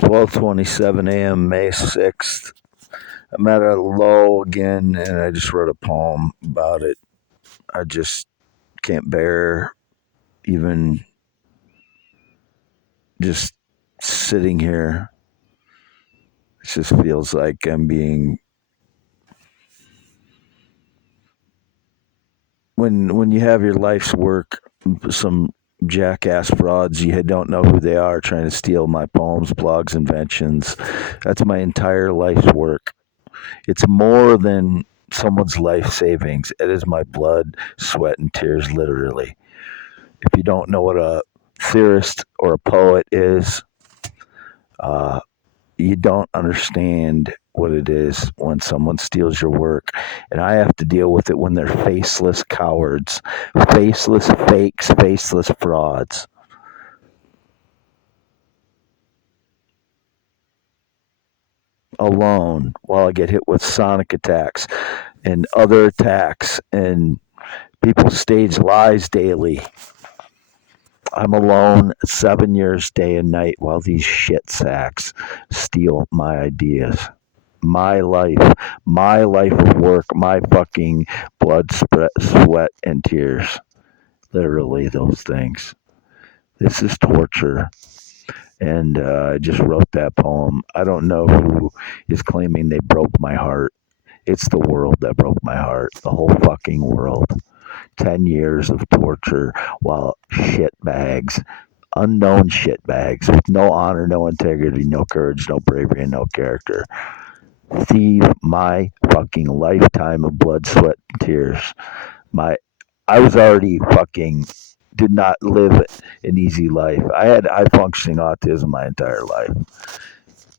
12:27 a.m. May 6th. I'm at a low again, and I just wrote a poem about it. I just can't bear even just sitting here. It just feels like I'm being when you have your life's work, some jackass frauds you don't know who they are trying to steal my poems, blogs, inventions. That's my entire life's work. It's more than someone's life savings. It is my blood, sweat, and tears, literally. If you don't know what a theorist or a poet is, uh, you don't understand what it is when someone steals your work. And I have to deal with it when they're faceless cowards, faceless fakes, faceless frauds. Alone while I get hit with sonic attacks and other attacks, and people stage lies daily. I'm alone 7 years day and night while these shit sacks steal my ideas. My life of work, my fucking blood, sweat, and tears. Literally, those things. This is torture. And I just wrote that poem. I don't know who is claiming they broke my heart. It's the world that broke my heart. The whole fucking world. 10 years of torture while shitbags, unknown shitbags with no honor, no integrity, no courage, no bravery, and no character thieve my fucking lifetime of blood, sweat, and tears. My, I was already fucking did not live an easy life. I had high functioning autism my entire life.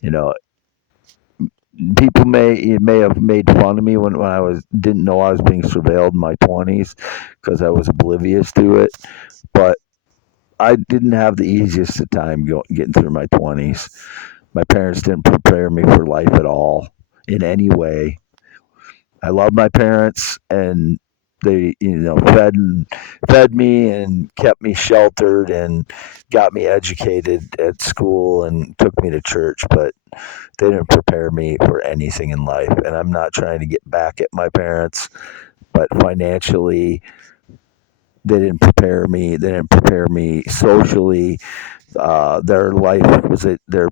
You know, people may have made fun of me when I was didn't know I was being surveilled in my 20s because I was oblivious to it. But I didn't have the easiest of time getting through my 20s. My parents didn't prepare me for life at all in any way. I love my parents, and they fed me and kept me sheltered and got me educated at school and took me to church, but they didn't prepare me for anything in life. And I'm not trying to get back at my parents, but financially they didn't prepare me. They didn't prepare me socially. Their life was their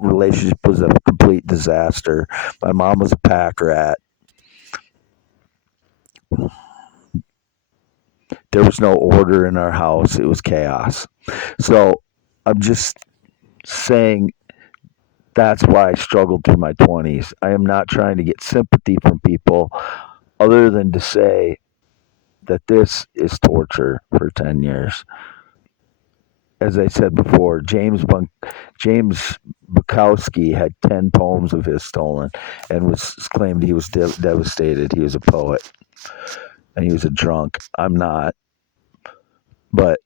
relationship was a complete disaster. My mom was a pack rat. There was no order in our house. It was chaos. So I'm just saying that's why I struggled through my 20s. I am not trying to get sympathy from people other than to say that this is torture for 10 years. As I said before, James Bukowski had 10 poems of his stolen and was claimed he was devastated. He was a poet and he was a drunk. I'm not. But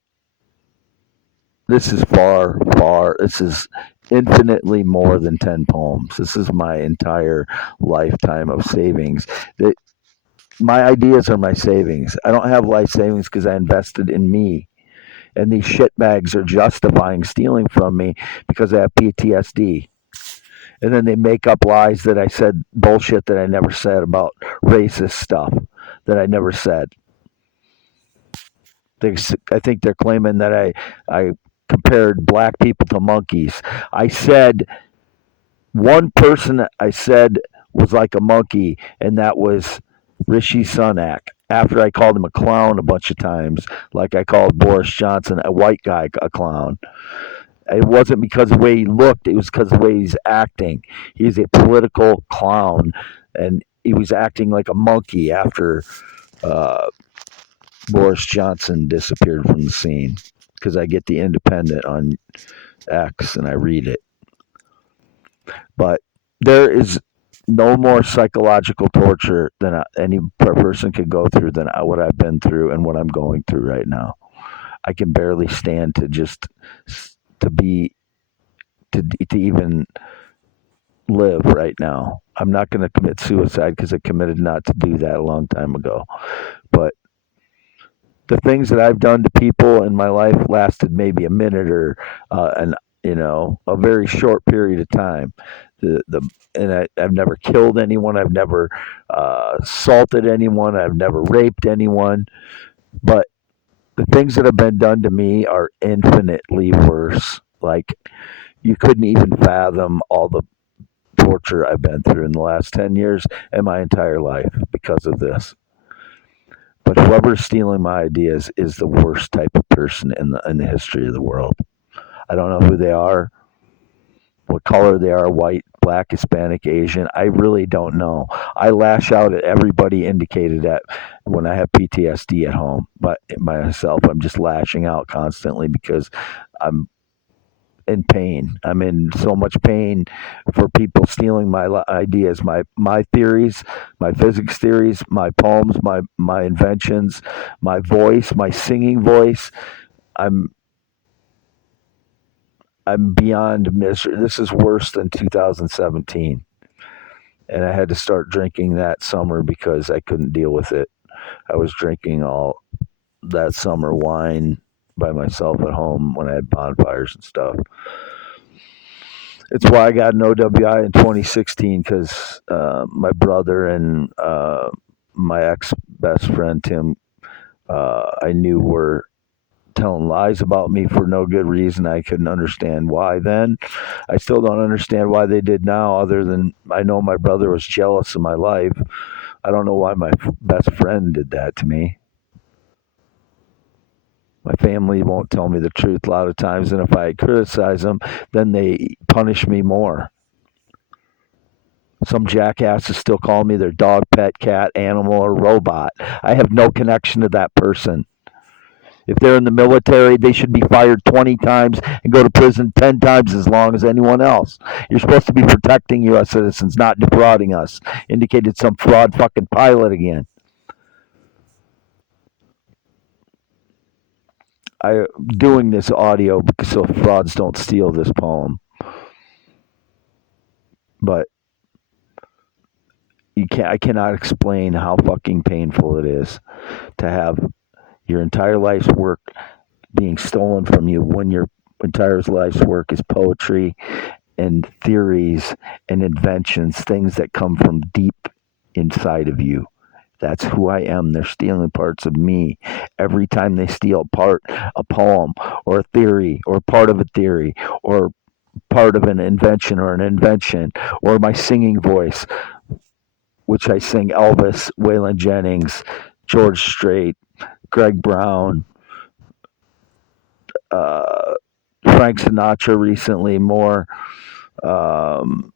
this is this is infinitely more than 10 poems. This is my entire lifetime of savings. My ideas are my savings. I don't have life savings because I invested in me. And these shitbags are justifying stealing from me because I have PTSD. And then they make up lies that I said, bullshit that I never said about racist stuff that I never said. I think they're claiming that I compared black people to monkeys. I said one person I said was like a monkey, and that was Rishi Sunak. After I called him a clown a bunch of times, like I called Boris Johnson, a white guy, a clown. It wasn't because of the way he looked, it was because of the way he's acting. He's a political clown, and he was acting like a monkey after uh, Boris Johnson disappeared from the scene. Because I get the Independent on X and I read it. But there is no more psychological torture than any person could go through than what I've been through and what I'm going through right now. I can barely stand to just to be to even live right now. I'm not going to commit suicide because I committed not to do that a long time ago. But the things that I've done to people in my life lasted maybe a minute or an a very short period of time. I've never killed anyone. I've never assaulted anyone. I've never raped anyone. But the things that have been done to me are infinitely worse. Like, you couldn't even fathom all the torture I've been through in the last 10 years and my entire life because of this. But whoever's stealing my ideas is the worst type of person in the history of the world. I don't know who they are, what color they are, white, black, Hispanic, Asian. I really don't know. I lash out at everybody indicated at when I have PTSD at home. But myself, I'm just lashing out constantly because I'm in pain. I'm in so much pain for people stealing my ideas, my theories, my physics theories, my poems, my inventions, my voice, my singing voice. I'm I'm beyond misery. This is worse than 2017. And I had to start drinking that summer because I couldn't deal with it. I was drinking all that summer wine by myself at home when I had bonfires and stuff. It's why I got an OWI in 2016 because my brother and my ex best friend Tim, I knew were telling lies about me for no good reason. I couldn't understand why then. I still don't understand why they did now, other than I know my brother was jealous of my life. I don't know why my best friend did that to me. My family won't tell me the truth a lot of times, and if I criticize them, then they punish me more. Some jackasses still call me their dog, pet, cat, animal, or robot. I have no connection to that person. If they're in the military, they should be fired 20 times and go to prison 10 times as long as anyone else. You're supposed to be protecting U.S. citizens, not defrauding us. Indicated some fraud fucking pilot again. I'm doing this audio because so frauds don't steal this poem. But I cannot explain how fucking painful it is to have your entire life's work being stolen from you when your entire life's work is poetry and theories and inventions, things that come from deep inside of you. That's who I am. They're stealing parts of me. Every time they steal a poem or a theory or part of a theory or part of an invention or an invention or my singing voice, which I sing Elvis, Waylon Jennings, George Strait, Greg Brown, uh, Frank Sinatra recently, more um,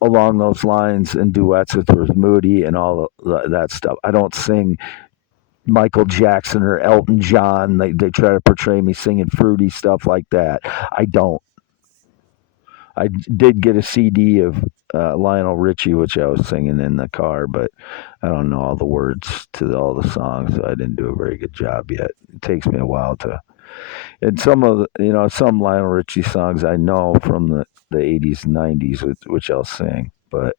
along those lines, and duets with Moody and all that stuff. I don't sing Michael Jackson or Elton John. They try to portray me singing fruity stuff like that. I don't. I did get a CD of Lionel Richie, which I was singing in the car, but I don't know all the words to all the songs. So I didn't do a very good job yet. It takes me a while to. And some Lionel Richie songs I know from the 80s and 90s, which I'll sing, but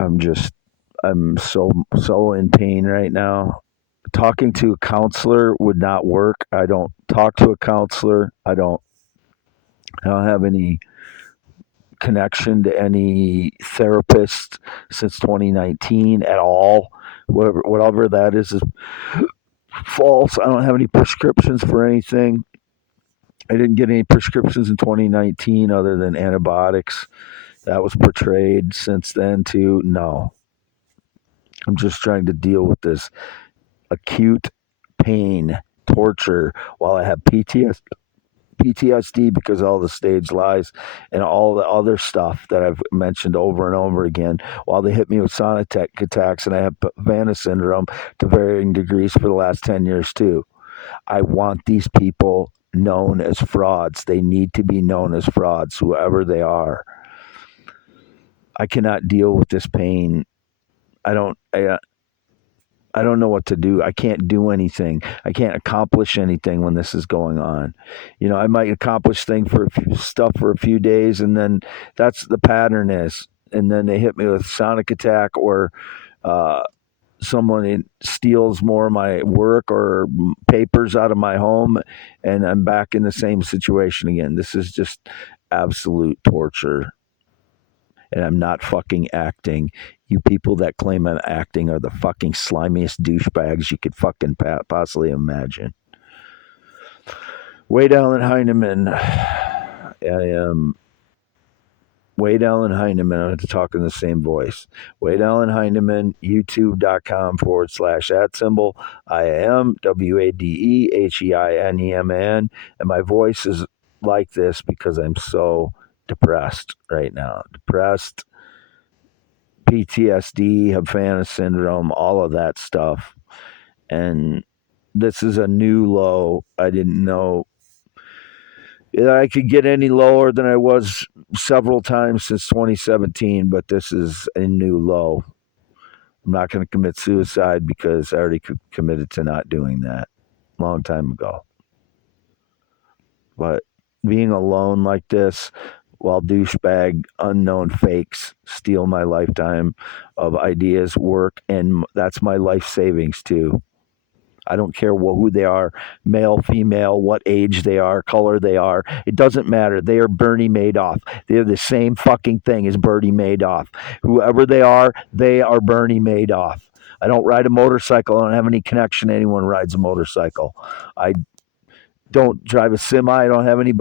I'm just I'm so in pain right now. Talking to a counselor would not work. I don't talk to a counselor. I don't have any connection to any therapist since 2019 at all. Whatever that is false. I don't have any prescriptions for anything. I didn't get any prescriptions in 2019 other than antibiotics. That was portrayed since then too. No, I'm just trying to deal with this acute pain, torture while I have PTSD because of all the stage lies and all the other stuff that I've mentioned over and over again. While they hit me with sonic attacks and I have Havana syndrome to varying degrees for the last 10 years too. I want these people known as frauds. They need to be known as frauds, whoever they are. I cannot deal with this pain. I don't. I don't know what to do. I can't do anything. I can't accomplish anything when this is going on. I might accomplish stuff for a few days, and then that's the pattern is. And then they hit me with sonic attack or someone steals more of my work or papers out of my home, and I'm back in the same situation again. This is just absolute torture, and I'm not fucking acting. You people that claim I'm acting are the fucking slimiest douchebags you could fucking possibly imagine. Wade Allen Heineman. I am Wade Allen Heineman. I have to talk in the same voice. Wade Allen Heineman, youtube.com/@symbol. I am WADEHEINEMAN. And my voice is like this because I'm so depressed right now. Depressed, PTSD, Havana syndrome, all of that stuff. And this is a new low. I didn't know I could get any lower than I was several times since 2017, but this is a new low. I'm not going to commit suicide because I already committed to not doing that a long time ago. But being alone like this, while douchebag, unknown fakes steal my lifetime of ideas, work, and that's my life savings too. I don't care who they are, male, female, what age they are, color they are. It doesn't matter. They are Bernie Madoff. They're the same fucking thing as Bernie Madoff. Whoever they are Bernie Madoff. I don't ride a motorcycle. I don't have any connection to anyone who rides a motorcycle. I don't drive a semi. I don't have any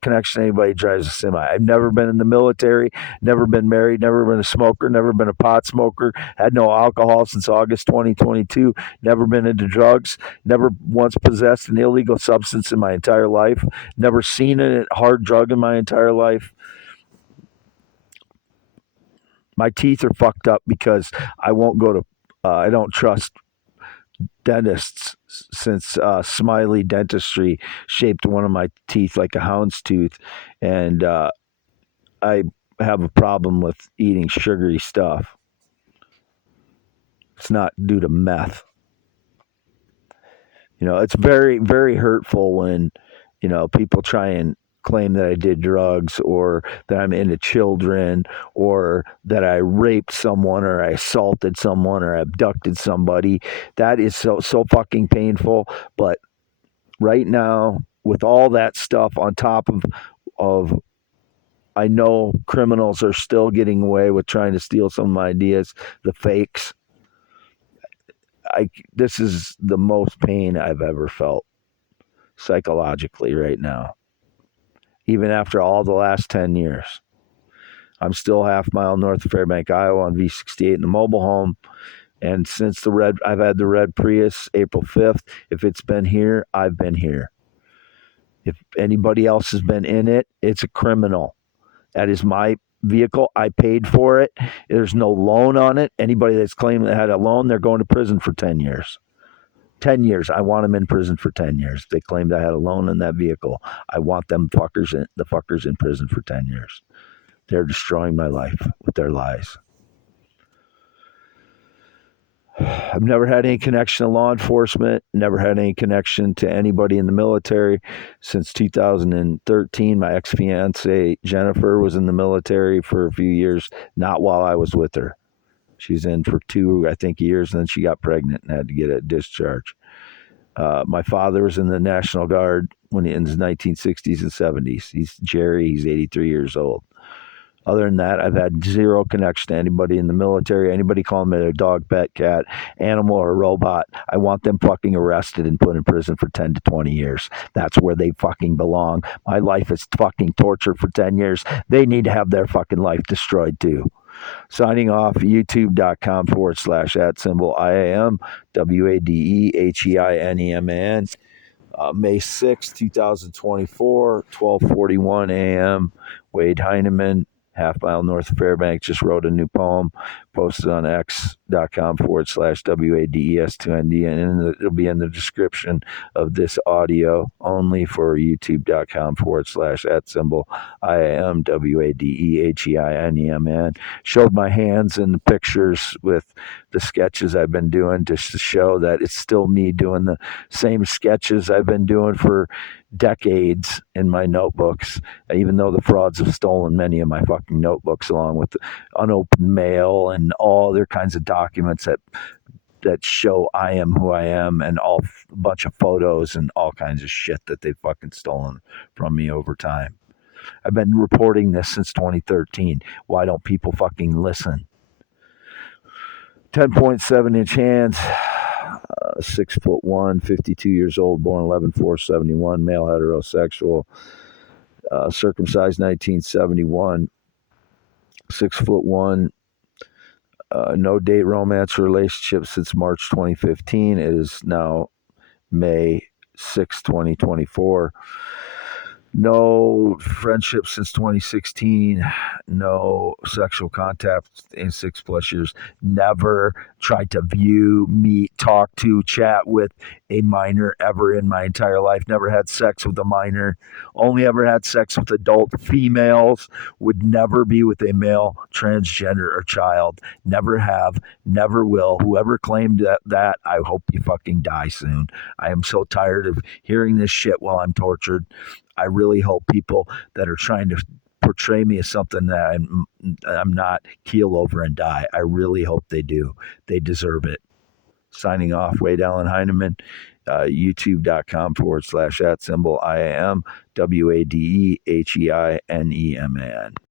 connection to anybody who drives a semi. I've never been in the military, never been married, never been a smoker, never been a pot smoker, had no alcohol since August 2022, never been into drugs, never once possessed an illegal substance in my entire life, never seen a hard drug in my entire life. My teeth are fucked up because I won't go to, I don't trust dentists since Smiley Dentistry shaped one of my teeth like a hound's tooth, and I have a problem with eating sugary stuff. It's not due to meth. It's very, very hurtful when, people try and claim that I did drugs or that I'm into children or that I raped someone or I assaulted someone or I abducted somebody. That is so fucking painful. But right now, with all that stuff on top of I know criminals are still getting away with trying to steal some of my ideas, the fakes. This is the most pain I've ever felt psychologically right now. Even after all the last 10 years. I'm still half mile north of Fairbank, Iowa on V68 in the mobile home. And since I've had the red Prius April 5th. If it's been here, I've been here. If anybody else has been in it, it's a criminal. That is my vehicle. I paid for it. There's no loan on it. Anybody that's claiming they had a loan, they're going to prison for 10 years. 10 years. I want them in prison for 10 years. They claimed I had a loan in that vehicle. I want the fuckers in prison for 10 years. They're destroying my life with their lies. I've never had any connection to law enforcement, never had any connection to anybody in the military since 2013. My ex-fiance, Jennifer, was in the military for a few years, not while I was with her. She's in for 2, I think, years, and then she got pregnant and had to get a discharge. My father was in the National Guard in the 1960s and 70s. He's Jerry. He's 83 years old. Other than that, I've had zero connection to anybody in the military, anybody calling me a dog, pet, cat, animal, or robot. I want them fucking arrested and put in prison for 10 to 20 years. That's where they fucking belong. My life is fucking torture for 10 years. They need to have their fucking life destroyed too. Signing off, youtube.com/@symbol IAM, WADEHEINEMAN. May 6, 2024, 12:41 a.m. Wade Heineman, half mile north of Fairbank, just wrote a new poem, posted on x.com/WADES2ND, and it'll be in the description of this audio only for youtube.com/@symbol IAM WADEHEINEMAN. Showed my hands in the pictures with the sketches I've been doing just to show that it's still me doing the same sketches I've been doing for decades in my notebooks, even though the frauds have stolen many of my fucking notebooks along with unopened mail and all other kinds of documents that that show I am who I am and a bunch of photos and all kinds of shit that they've fucking stolen from me over time. I've been reporting this since 2013. Why don't people fucking listen? 10.7-inch hands, 6'1", 52 years old, born 11/4/71, male, heterosexual, circumcised 1971, 6'1", no date romance relationship since March 2015. It is now May 6, 2024. No friendship since 2016. No sexual contact in 6+ years. Never tried to view, meet, talk to, chat with a minor ever in my entire life. Never had sex with a minor. Only ever had sex with adult females. Would never be with a male, transgender, or child. Never have, never will. Whoever claimed that, I hope you fucking die soon. I am so tired of hearing this shit while I'm tortured. I really hope people that are trying to portray me as something that I'm not keel over and die. I really hope they do. They deserve it. Signing off, Wade Allen Heineman, youtube.com/@IAM WADEHEINEMAN.